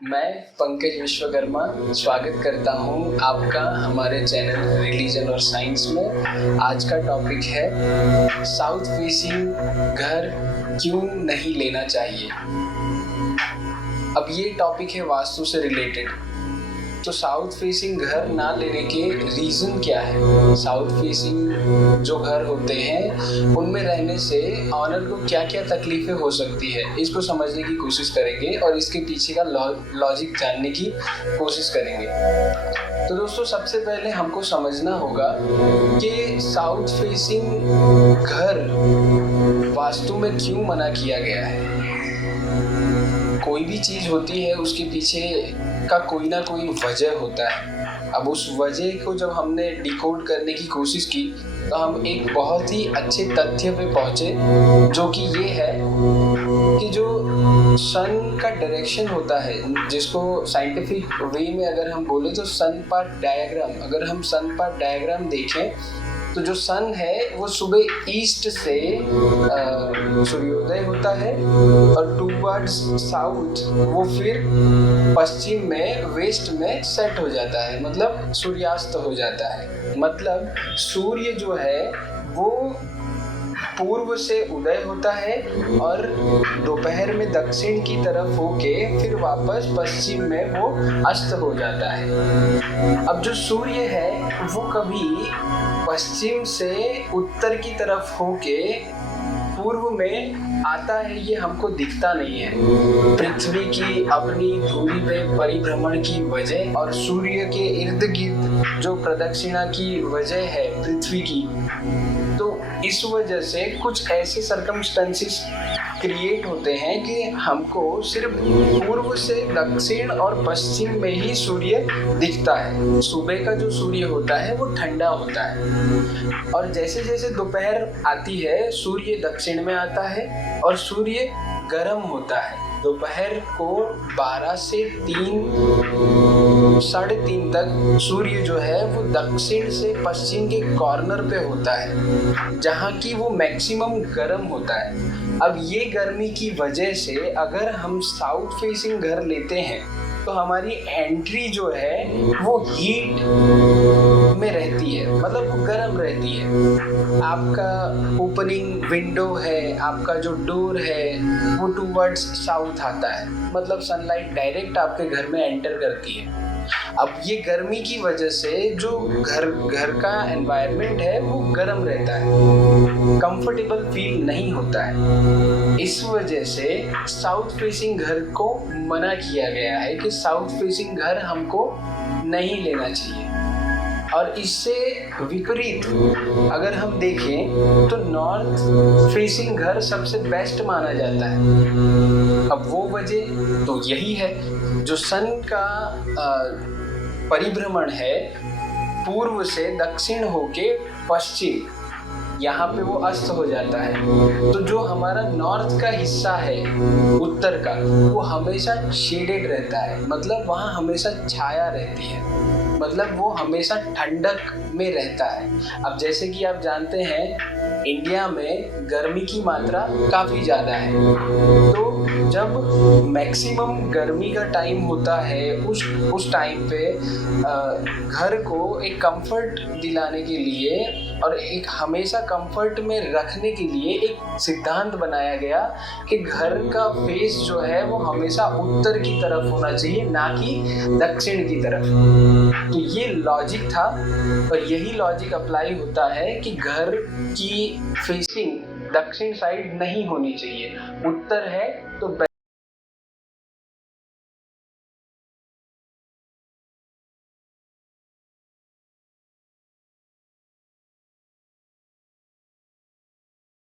मैं पंकज विश्वकर्मा स्वागत करता हूं आपका हमारे चैनल रिलीजन और साइंस में। आज का टॉपिक है साउथ फेसिंग घर क्यों नहीं लेना चाहिए। अब ये टॉपिक है वास्तु से रिलेटेड। तो साउथ फेसिंग घर ना लेने के रीज़न क्या है? साउथ फेसिंग जो घर होते हैं उनमें रहने से ऑनर को क्या क्या तकलीफ़ें हो सकती है, इसको समझने की कोशिश करेंगे और इसके पीछे का लॉजिक जानने की कोशिश करेंगे। तो दोस्तों, सबसे पहले हमको समझना होगा कि साउथ फेसिंग घर वास्तु में क्यों मना किया गया है। कोई भी चीज़ होती है उसके पीछे का कोई ना कोई वजह होता है। अब उस वजह को जब हमने डिकोड करने की कोशिश की तो हम एक बहुत ही अच्छे तथ्य पे पहुँचे, जो कि ये है कि जो सन का डायरेक्शन होता है, जिसको साइंटिफिक वे में अगर हम बोले तो सन पाथ डायग्राम, अगर हम सन पाथ डायग्राम देखें तो जो सन है वो सुबह ईस्ट से सूर्योदय होता है और टूवर्ड्स साउथ वो फिर पश्चिम में वेस्ट में सेट हो जाता है, मतलब सूर्यास्त हो जाता है। मतलब सूर्य जो है वो पूर्व से उदय होता है और दोपहर में दक्षिण की तरफ होके फिर वापस पश्चिम में वो अस्त हो जाता है। अब जो सूर्य है वो कभी पश्चिम से उत्तर की तरफ होके पूर्व में आता है, ये हमको दिखता नहीं है। पृथ्वी की अपनी धुरी पे परिभ्रमण की वजह और सूर्य के इर्द गिर्द जो प्रदक्षिणा की वजह है पृथ्वी की, तो इस वजह से कुछ ऐसे सर्कमस्टेंसेस क्रिएट होते हैं कि हमको सिर्फ पूर्व से दक्षिण और पश्चिम में ही सूर्य दिखता है। सुबह का जो सूर्य होता है वो ठंडा होता है और जैसे जैसे दोपहर आती है सूर्य दक्षिण में आता है और सूर्य गर्म होता है। दोपहर को 12 से 3 साढ़े 3 तक सूर्य जो है वो दक्षिण से पश्चिम के कॉर्नर पे होता है, जहाँ की वो मैक्सिमम गर्म होता है। अब ये गर्मी की वजह से अगर हम साउथ फेसिंग घर लेते हैं तो हमारी एंट्री जो है वो हीट में रहती है, मतलब वो गर्म रहती है। आपका ओपनिंग विंडो है, आपका जो डोर है वो टूवर्ड्स साउथ आता है, मतलब सनलाइट डायरेक्ट आपके घर में एंटर करती है। अब ये गर्मी की वजह से जो घर का एनवायरनमेंट है वो गर्म रहता है, कंफर्टेबल फील नहीं होता है। इस वजह से साउथ फेसिंग घर को मना किया गया है कि साउथ फेसिंग घर हमको नहीं लेना चाहिए। और इससे विपरीत अगर हम देखें तो नॉर्थ फेसिंग घर सबसे बेस्ट माना जाता है। अब वो वजह तो यही है, जो सन का परिभ्रमण है पूर्व से दक्षिण होके पश्चिम, यहाँ पे वो अस्त हो जाता है। तो जो हमारा नॉर्थ का हिस्सा है उत्तर का, वो हमेशा शेडेड रहता है, मतलब वहाँ हमेशा छाया रहती है, मतलब वो हमेशा ठंडक में रहता है। अब जैसे कि आप जानते हैं इंडिया में गर्मी की मात्रा काफ़ी ज़्यादा है, तो जब मैक्सिमम गर्मी का टाइम होता है उस टाइम पे घर को एक कंफर्ट दिलाने के लिए और एक हमेशा कंफर्ट में रखने के लिए एक सिद्धांत बनाया गया कि घर का फेस जो है वो हमेशा उत्तर की तरफ होना चाहिए, ना कि दक्षिण की तरफ। तो ये लॉजिक था और यही लॉजिक अप्लाई होता है कि घर की फेसिंग दक्षिण साइड नहीं होनी चाहिए, उत्तर है तो